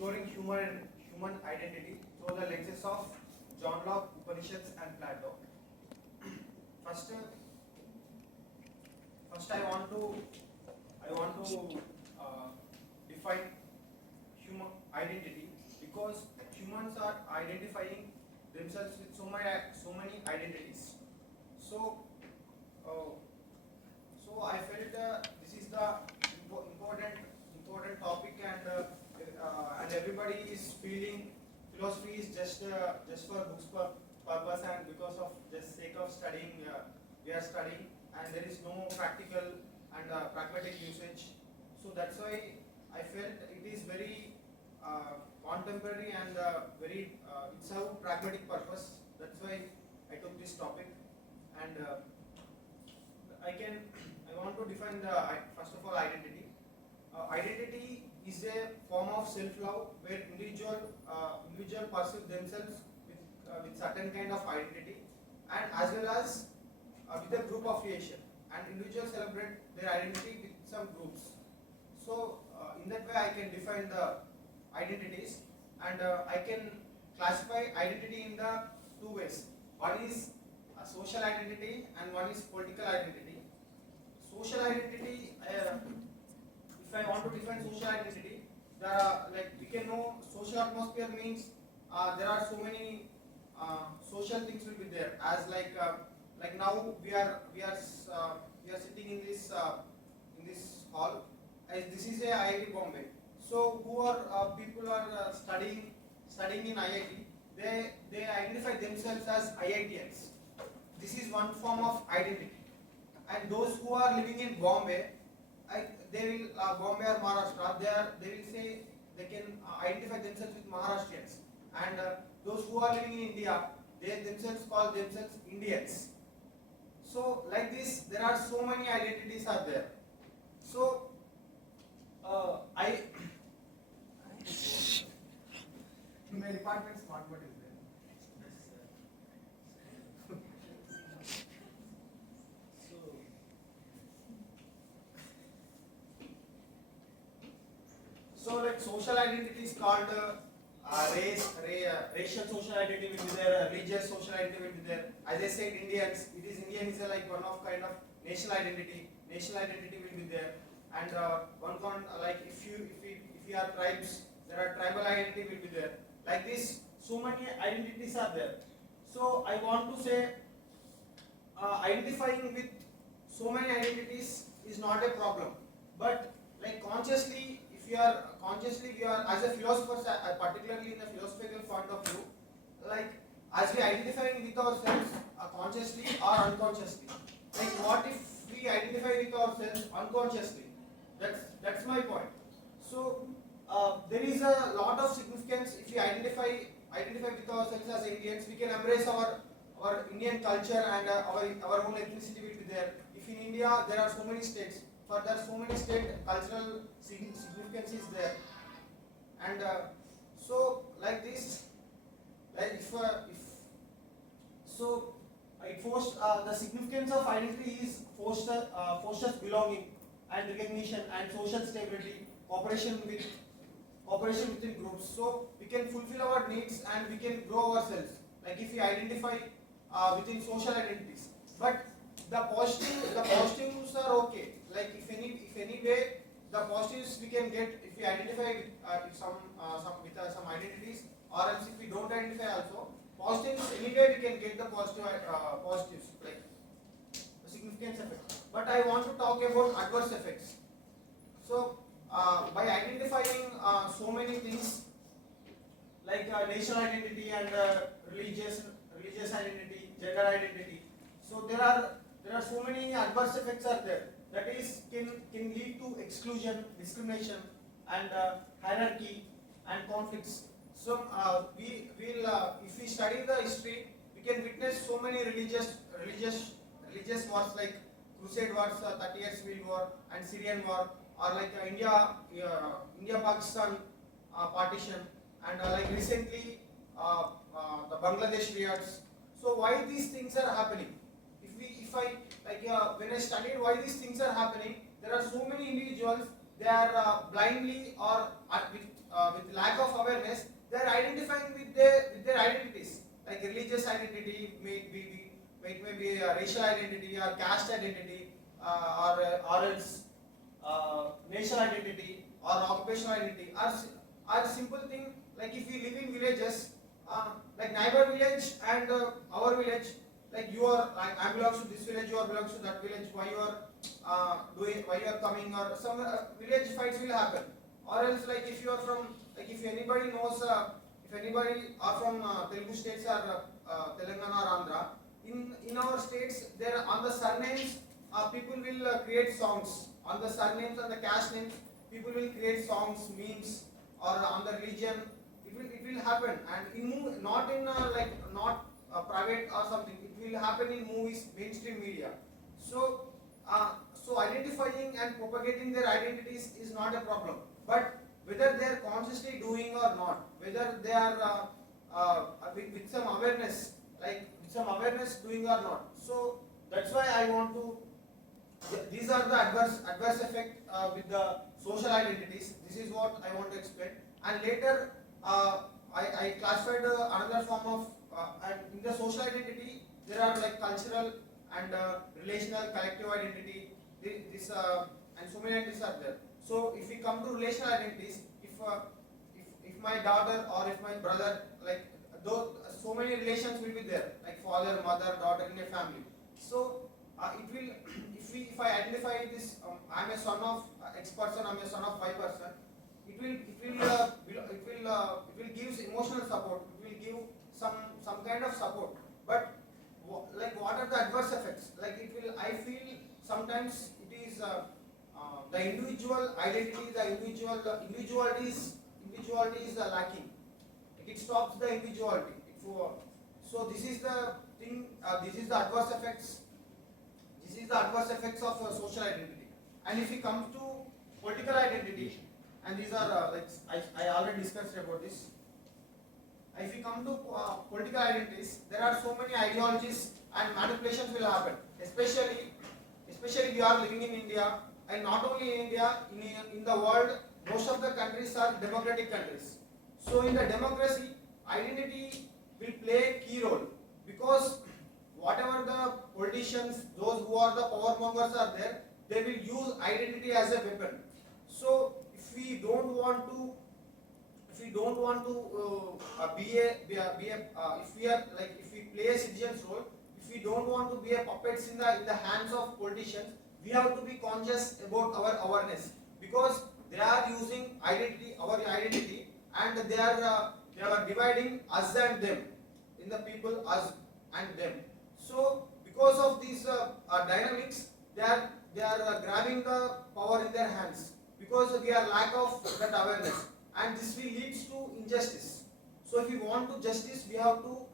exploring human identity through the lenses of John Locke, Upanishads, and Plato. First, first I want to define human identity, because humans are identifying themselves with so many identities. So, uh, so I felt this is the important topic, and everybody is feeling philosophy is just for books purpose, and because of just sake of studying, we are studying, and there is no practical and pragmatic usage. So that's why I felt it is very contemporary and very it's a pragmatic purpose. That's why I took this topic, and I want to define the first of all identity. Identity is a form of self-love where individual perceive themselves with certain kind of identity, and as well as with a group affiliation, and individuals celebrate their identity with some groups. So in that way I can define the identities, and I can classify identity in the two ways. One is a social identity and one is political identity. Social identity, if I want to define social identity, like we can know social atmosphere means there are so many social things will be there, as like now we are sitting in this hall, as this is a IIT Bombay. So who are people are studying in IIT, they identify themselves as IITians. This is one form of identity. And those who are living in Bombay, they will Bombay or Maharashtra, they will say they can identify themselves with Maharashtrians. And those who are living in India, they themselves call themselves Indians. So like this, there are so many identities are there. So in my department, smartboard is there. So like social identity is called racial social identity will be there, religious social identity will be there. As I said, Indians, Indian is like one of kind of national identity. National identity will be there, and like if you are tribes, there are tribal identity will be there. Like this, so many identities are there. So I want to say, identifying with so many identities is not a problem, but like consciously, if you are as a philosopher, particularly in the philosophical point of view, like as we identifying with ourselves consciously or unconsciously. Like what if we identify with ourselves unconsciously? That's my point. So there is a lot of significance if we identify with ourselves as Indians. We can embrace our Indian culture, and our own ethnicity will be there. If in India there are so many states, there are so many state cultural significance is there, and so like this, like if so it fosters the significance of identity is fosters belonging and recognition and social stability, cooperation within groups. So we can fulfill our needs and we can grow ourselves. Like if we identify within social identities, but the positives are okay. Like if any way the positives we can get if we identify with some identities, or else if we don't identify also positives, anyway we can get the positives, like the significance effect. But I want to talk about adverse effects. So by identifying so many things like national identity and religious identity, gender identity, so there are so many adverse effects are there. That is can lead to exclusion, discrimination, and hierarchy and conflicts. So we will if we study the history, we can witness so many religious wars, like Crusade wars, 30 Years Civil War, and Syrian war, or like India Pakistan partition, and like recently the Bangladesh riots. So why these things are happening? If I like when I studied why these things are happening, there are so many individuals, they are blindly or with lack of it may be a racial identity or caste identity, or else national identity or occupational identity, or simple thing like if we live in villages, like neighbor village and our village, like you are, I belongs to this village, you are belongs to that village, why you are why you are coming, or some village fights will happen. Or else like if you are from, like if anybody knows, if anybody are from Telugu states or Telangana or Andhra, in our states there on the surnames, people will create songs on the surnames and the caste names. People will create songs, memes, or on the religion. It will happen, and in not in like not private or something. It will happen in movies, mainstream media. So so identifying and propagating their identities is not a problem, but whether they are consciously doing or not, whether they are with some awareness, like with some awareness doing or not. So that's why I want to. These are the adverse effect with the social identities. This is what I want to explain. And later, I classified another form of, and in the social identity there are like cultural and relational, collective identity. This and so many identities are there. So if we come to relational identities, if my daughter or if my brother, like those, so many relations will be there, like father, mother, daughter in a family. So it will, if I identify this, I'm a son of X person, I'm a son of Y person. It will give emotional support. It will give some kind of support. But like what are the adverse effects? Like it will, I feel sometimes it is the individual identity, the individuality is lacking. Like it stops the individuality. So this is the thing. This is the adverse effects. This is the adverse effects of social identity. And if we come to political identity, and these are like I already discussed about this. If we come to political identities, there are so many ideologies and manipulations will happen. Especially we are living in India, and not only in India, in the world, most of the countries are democratic countries. So in the democracy, identity will play a key role, because whatever the politicians, those who are the power mongers are there, they will use identity as a weapon. So if we don't want to if we play a citizen's role, if we don't want to be a puppets in the hands of politicians, we have to be conscious about our awareness, because they are using identity, our identity, and they are dividing us and them, in the people, us and them. So because of these dynamics, they are grabbing the power in their hands, because we are lack of that awareness, and this will leads to injustice. So if we want to justice, we have to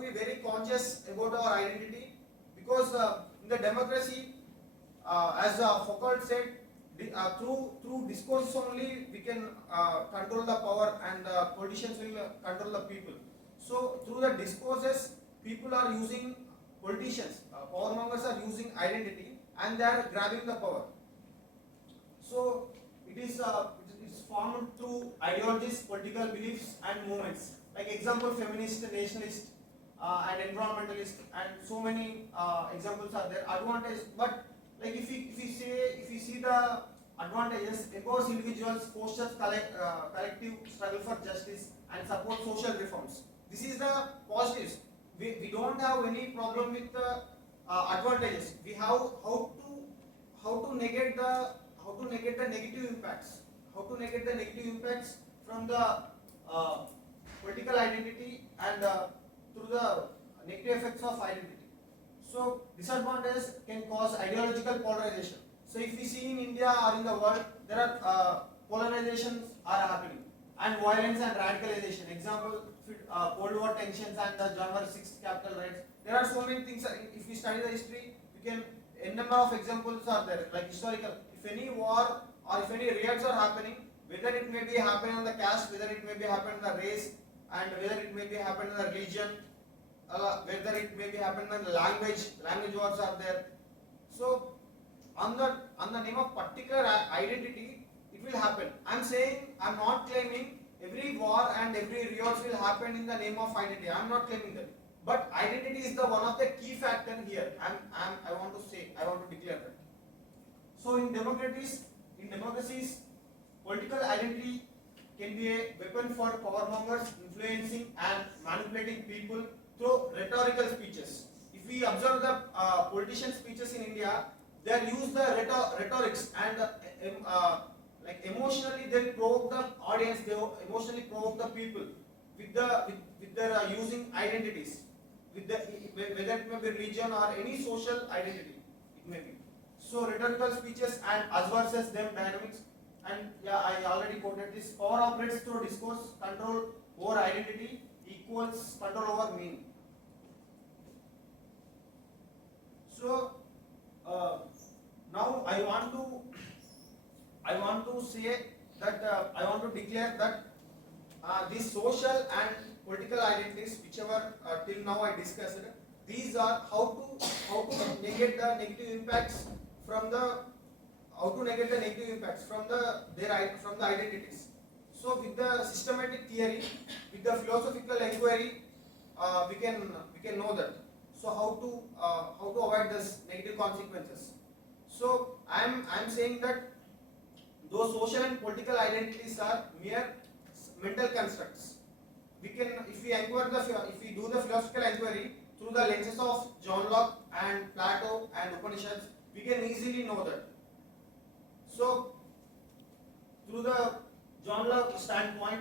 be very conscious about our identity, because in the democracy, as Foucault said, through discourse only we can control the power, and politicians will control the people. So through the discourses, people are using, politicians, power mongers are using identity, and they are grabbing the power. So it is formed through ideologies, political beliefs, and movements. Like example, feminist, nationalist, and environmentalist, and so many examples are there. Advantage, but like if we see the advantages, empowers individuals, fosters collective struggle for justice, and support social reforms. This is the positives. We don't have any problem with the advantages. We have how to negate the negative impacts. How to negate the negative impacts from the political identity, and through the negative effects of identity. So disadvantages can cause ideological polarization. So if we see in India or in the world, there are polarizations are happening, and violence and radicalization. Example, Cold War tensions and the January 6th capital riots. There are so many things. If we study the history, we can, a number of examples are there, like historical. If any war or if any riots are happening, whether it may be happening on the caste, whether it may be happening on the race, and whether it may be happening on the religion, whether it may be happening on the language wars are there. So on the name of particular identity, it will happen. I'm not claiming every war and every riot will happen in the name of identity. I'm not claiming that. But identity is the one of the key factor here. I want to declare that. So in democracies, political identity can be a weapon for powermongers influencing and manipulating people through rhetorical speeches. If we observe the politician speeches in India, they use the rhetorics and like emotionally they provoke the audience, they emotionally provoke the people with their using identities, with the whether it may be religion or any social identity, it may be. So rhetorical speeches and as versus them dynamics, and yeah, I already quoted this. Power operates through discourse. Control over identity equals control over meaning. So now I want to say that I want to declare that these social and political identities, whichever till now I discussed, these are how to negate the negative impacts from the identities. So with the systematic theory, with the philosophical inquiry, we can know that. So how to avoid this negative consequences. So I'm saying that those social and political identities are mere mental constructs. We can, if we do the philosophical inquiry through the lenses of John Locke and Plato and Upanishads, we can easily know that. So through the John Locke standpoint,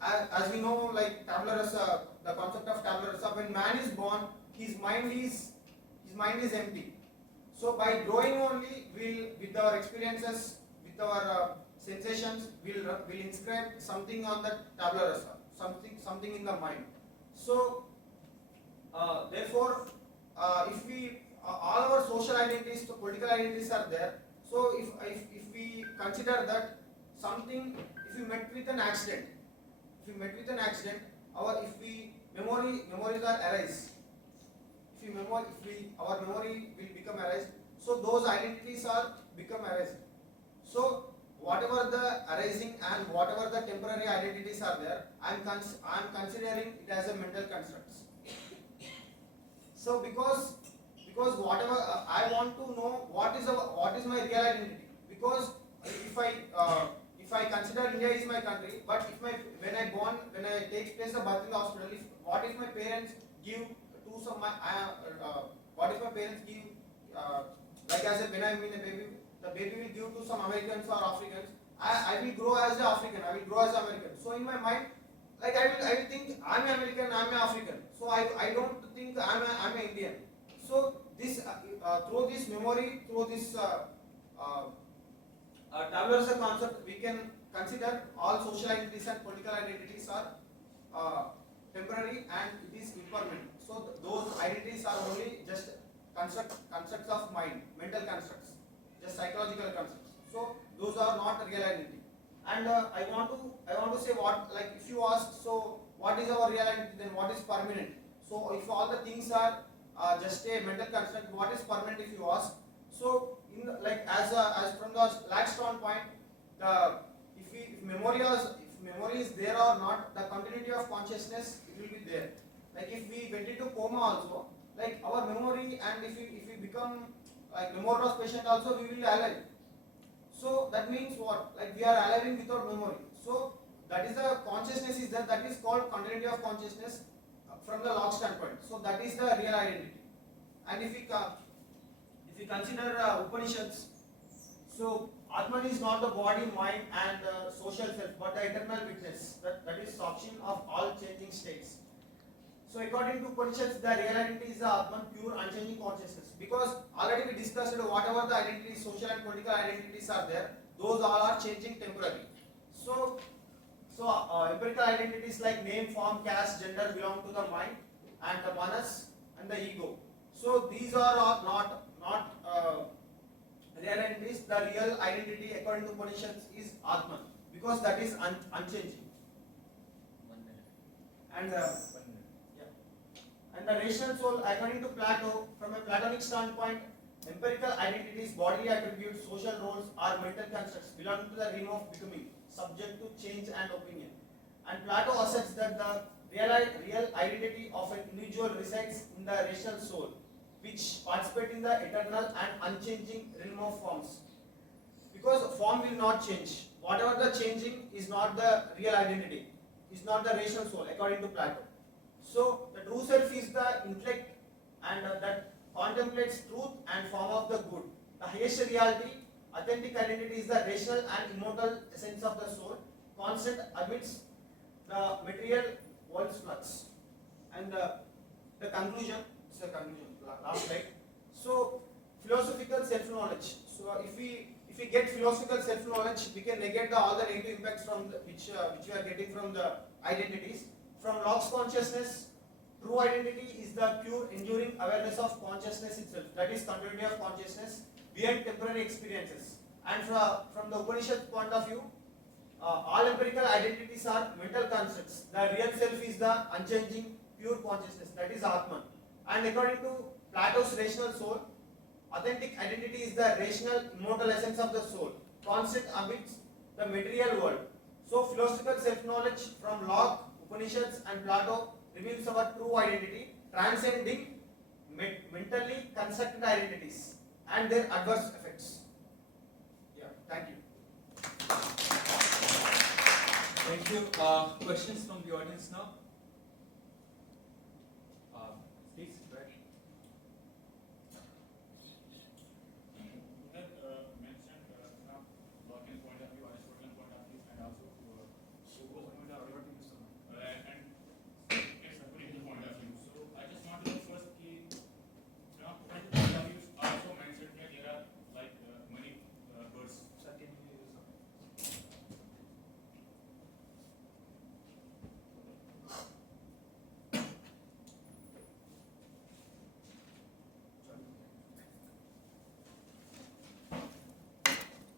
as we know, like tabula rasa, the concept of tabula rasa, when man is born, his mind is empty. So by growing only, with our experiences, with our sensations, we'll inscribe something on that tabula rasa, something in the mind. So therefore, if we all our social identities, so political identities are there. So if we consider that something, if we met with an accident, memories are arise. Our memory will become erased. So those identities are become erased. So whatever the arising and whatever the temporary identities are there, I am considering it as a mental constructs. So because whatever I want to know what is my real identity. Because if I consider India is my country, but if when I take place the birth in the hospital, what if my parents give to some what if my parents give like as when I mean a baby, the baby will give to some Americans or Africans. I will grow as an African. I will grow as American. So in my mind, like I will think I'm American, I'm African. So I don't think I'm an Indian. So this through this memory, through this tabular rasa concept, we can consider all social identities and political identities are temporary and it is impermanent. So those identities are only just constructs of mind, mental constructs, just psychological constructs. So those are not real identity. And I want to say what, like if you ask, so what is our real identity, then what is permanent? So if all the things are just a mental construct, what is permanent if you ask? So in like as from the Locke standpoint, if memory is there or not, the continuity of consciousness it will be there. Like if we went into coma also, like our memory, and if we become like memory loss patient also, we will be alive. So that means what? Like we are alive without memory. So that is the consciousness is there. That is called continuity of consciousness from the Locke standpoint. So that is the real identity. And if we consider Upanishads, so Atman is not the body, mind, and social self, but the eternal witness. That is option of all changing states. So according to Upanishads, the real identity is the Atman, pure unchanging consciousness. Because already we discussed whatever the identities, social and political identities are there, those all are changing temporarily. So empirical identities like name, form, caste, gender belong to the mind and the manas and the ego. So these are all not real identities. The real identity according to Upanishads is Atman, because that is unchanging. 1 minute. And and the rational soul, according to Plato, from a Platonic standpoint, empirical identities, bodily attributes, social roles are mental constructs belonging to the realm of becoming, subject to change and opinion. And Plato asserts that the real identity of an individual resides in the rational soul, which participate in the eternal and unchanging realm of forms. Because form will not change. Whatever the changing is not the real identity, is not the rational soul, according to Plato. So the true self is the intellect and that contemplates truth and form of the good. The highest reality, authentic identity is the rational and immortal essence of the soul, constant amidst the material world's flux. And the conclusion, it's a conclusion, last slide. So philosophical self-knowledge. So if we get philosophical self-knowledge, we can negate all the negative impacts from which we are getting from the identities. From Locke's consciousness, true identity is the pure, enduring awareness of consciousness itself. That is continuity of consciousness beyond temporary experiences. And from the Upanishads point of view, all empirical identities are mental concepts. The real self is the unchanging, pure consciousness. That is Atman. And according to Plato's rational soul, authentic identity is the rational, immortal essence of the soul, constant amidst the material world. So philosophical self-knowledge from Locke, Upanishads and Plato reveals our true identity, transcending mentally constructed identities and their adverse effects. Yeah, thank you. Thank you. Questions from the audience now? Please, right. You have mentioned from Lockean point of view, Aristotelian point of view, and also Foucault's point of view, and Katukuri's point of view. So I just want to know first, from Foucault's point of view, also mentioned that there are like many birds.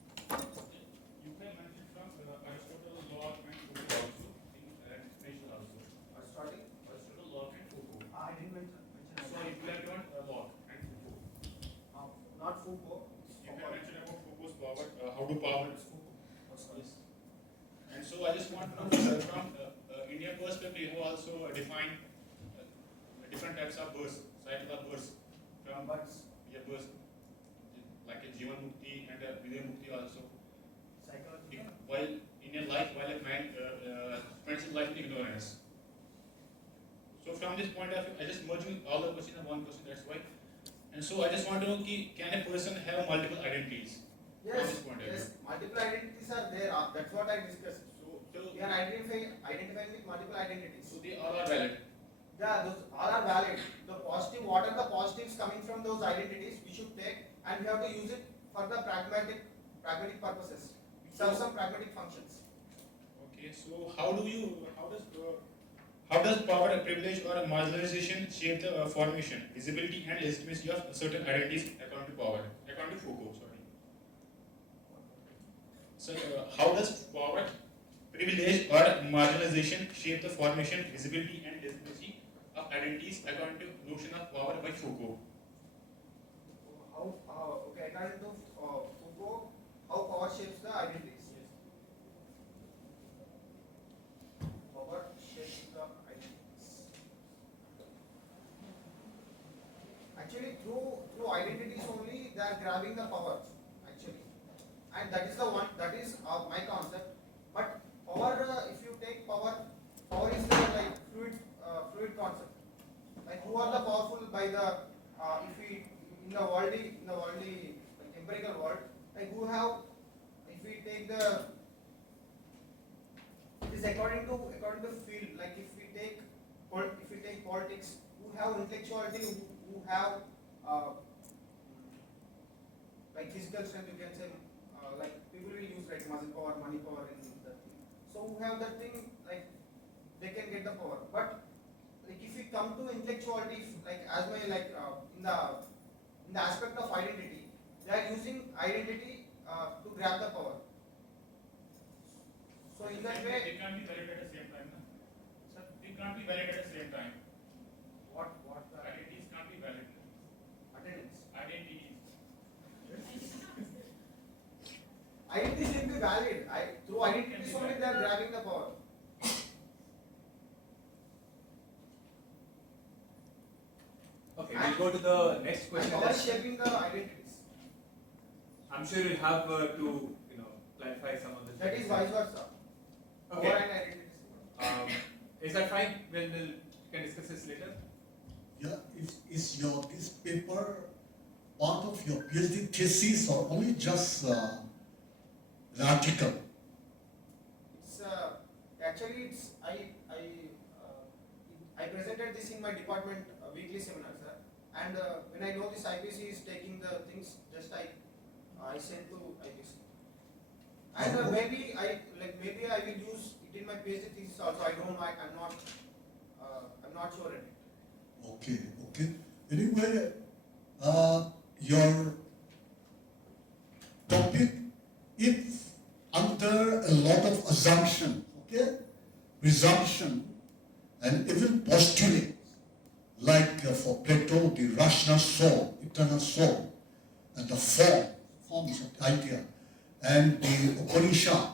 You can mention from Aristotle, Locke, and Foucault also, and Krishna also. Aristotle, Locke, and Foucault. I didn't mention. So if you have done Locke and Foucault, Not Foucault. you can mention about Foucault's power, how to power is Foucault. Yes. And so I just want to know from Indian perspective, you have also defined different types of births, cycle of births. From Birds. yeah, births, like a Jivan Mukti and a Vidya Mukti also. Psychology. While in a life, while a man spends his life in ignorance. So from this point of view, I just merging all the questions in one question, that's why. And so I just want to know, can a person have multiple identities? From Yes, this point of view. yes. Multiple identities are there. That's what I discussed. So We are identifying with multiple identities. they all are valid. Yeah, those all are valid. The positive, what are the positives coming from those identities, we should take, and we have to use it for the pragmatic purposes. It serves some pragmatic functions. Okay, so how does power, privilege, or marginalization shape the formation, visibility, and legitimacy of certain identities according to power, according to Foucault? Sorry. So how does power, privilege, or marginalization shape the formation, visibility, and legitimacy of identities according to notion of power by Foucault? Okay, according to Foucault, how power shapes the identities. Power shapes the identities. Actually, through identities only, they are grabbing the power. Actually, and that is the one. That is my concept. But power, if you take power is the like fluid concept. Like who are the powerful by the if we in the worldly like empirical world, like who have, if we take the, it is according to field, like if we take politics, who have intellectuality, who have like physical strength, you can say, like people will use like muscle power, money power in that thing. So who have that thing, like they can get the power. But like if we come to intellectuality, like as my like in the aspect of identity, they are using identity to grab the power. So in that way, They can't be valid at the same time. No? They can't be valid at the same time. what the Identities can't be valid. attendance. Identities. Identities will be valid. Through identities only they are grabbing the power. go to the next question. How is shaping the identities? I'm sure you'll have to, clarify some of the That is things. vice versa. Okay. Power and identities. Is that fine? We'll can discuss this later. Yeah, is your this paper part of your PhD thesis or only just an article? It's actually I presented this in my department weekly seminar, sir. And when I know this IPC is taking the things, just I sent to IPC. And maybe I will use it in my PhD thesis also. I don't know. I'm not sure in it. Okay. Anyway, your topic, if under a lot of assumption, presumption, and even postulate, like for Plato, the rational soul, eternal soul, and the forms of the idea, and the Upanishad,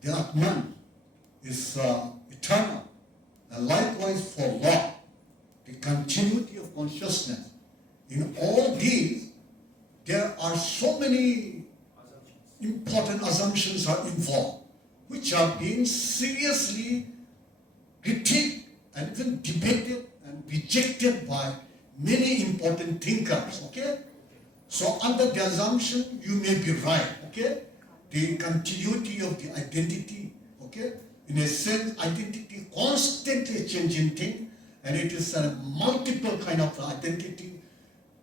the Atman is eternal, and likewise for Locke, the continuity of consciousness. In all these, there are so many important assumptions are involved, which are being seriously critiqued and even debated and rejected by many important thinkers, So under the assumption, you may be right, The continuity of the identity, In a sense, identity constantly changing thing, and it is a multiple kind of identity,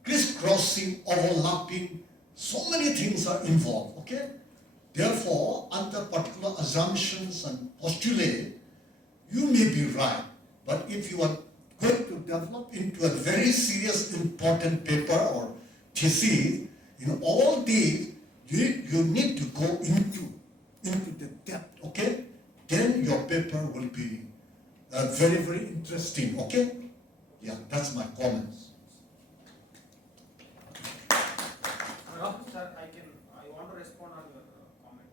crisscrossing, overlapping, so many things are involved, Therefore, under particular assumptions and postulate, you may be right, but if you are going to develop into a very serious, important paper or thesis, in all these, you need to go into the depth, Then your paper will be very, very interesting, Yeah, that's my comments. Sir, I want to respond on your comment.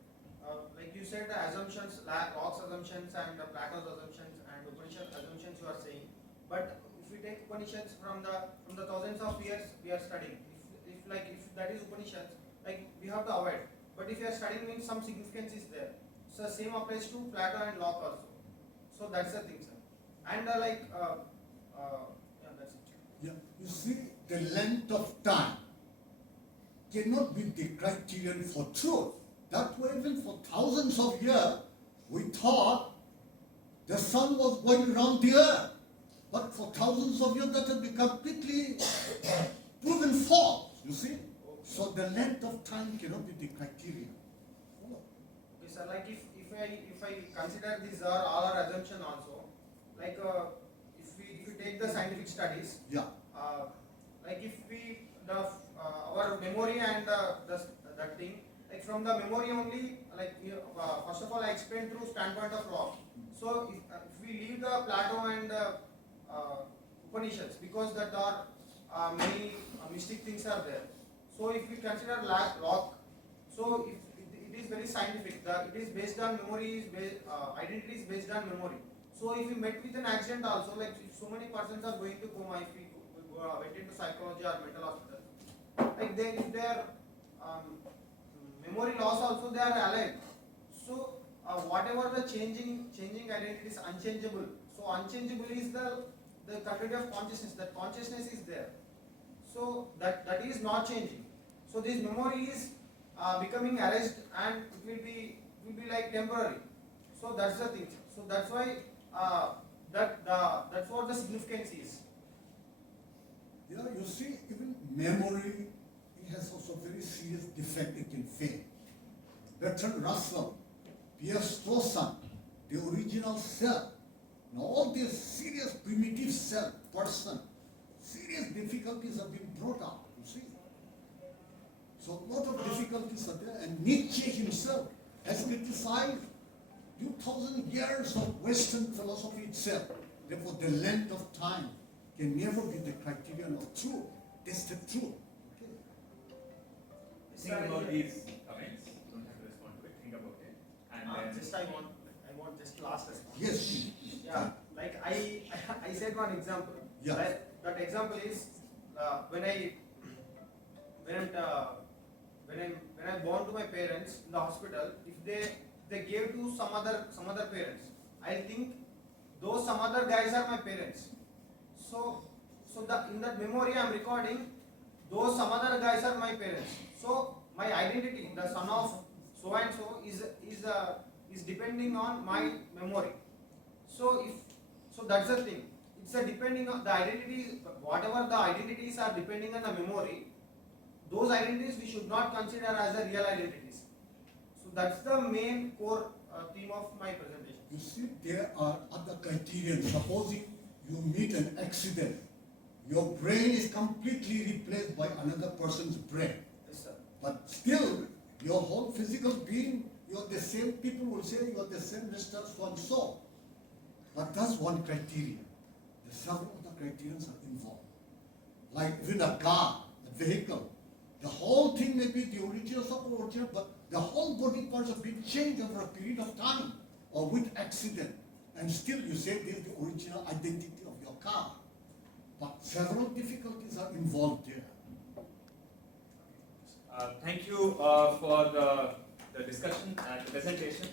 Like you said, the assumptions, Locke's assumptions and Plato's assumptions and Upanishad assumptions you are saying. But if we take Upanishads from the thousands of years we are studying, if that is Upanishads, like we have to avoid. But if you are studying, means some significance is there. So same applies to Plato and Locke also. So that's the thing, sir. And yeah, that's it. Yeah, you see, the length of time cannot be the criterion for truth. That way, even for thousands of years, we thought the sun was going around the earth. But for thousands of years, that has been completely proven false, you see. So the length of time cannot be the criterion. Okay, sir. Like if I consider these are all our assumption also, like if we take the scientific studies, Yeah. Like if we our memory and that thing, like from the memory only, like first of all I explained through standpoint of Locke. So if we leave the Plato and Upanishads, because that are many mystic things are there. So if we consider Locke, so if it is very scientific. It is based on memory. Identity is based on memory. So if we met with an accident also, like if so many persons are going to coma, if we went into psychology or mental hospital, like if their memory loss also they are alive. So whatever the changing identity is unchangeable. So unchangeable is the continuity of consciousness. That consciousness is there. So that is not changing. So this memory is becoming erased and it will be like temporary. So that's the thing. So that's why that's what the significance is. Yeah, you see, even memory, it has also very serious defect it can fail. Bertrand Russell, Pierre Strawson, the original self, and all these serious primitive self, person, serious difficulties have been brought out, you see. So a lot of difficulties are there, and Nietzsche himself has criticized 2000 years of Western philosophy itself. Therefore, the length of time can never be the criterion of truth. That's the truth. Okay. Think about these comments. You don't have to respond to it. Think about it. And then Just I want just last response. Yes. Yeah, like I said one example. Yeah. That example is when I born to my parents in the hospital, if they gave to some other parents, I think those some other guys are my parents. So in that memory I'm recording those some other guys are my parents. So my identity, the son of so and so, is depending on my memory. So that's the thing. It's a depending on the identities. Whatever the identities are depending on the memory, those identities we should not consider as the real identities. So that's the main core theme of my presentation. You see, there are other criteria. Supposing you meet an accident, your brain is completely replaced by another person's brain. Yes, sir. But still, your whole physical being, you're the same. People will say you're the same Mr. So-and-so. But that's one criteria. The several other criteria are involved. Like with a car, a vehicle, the whole thing may be the original, original, but the whole body parts have been changed over a period of time or with accident. And still you say there's the original identity of your car. But several difficulties are involved there. Thank you for the discussion and the presentation.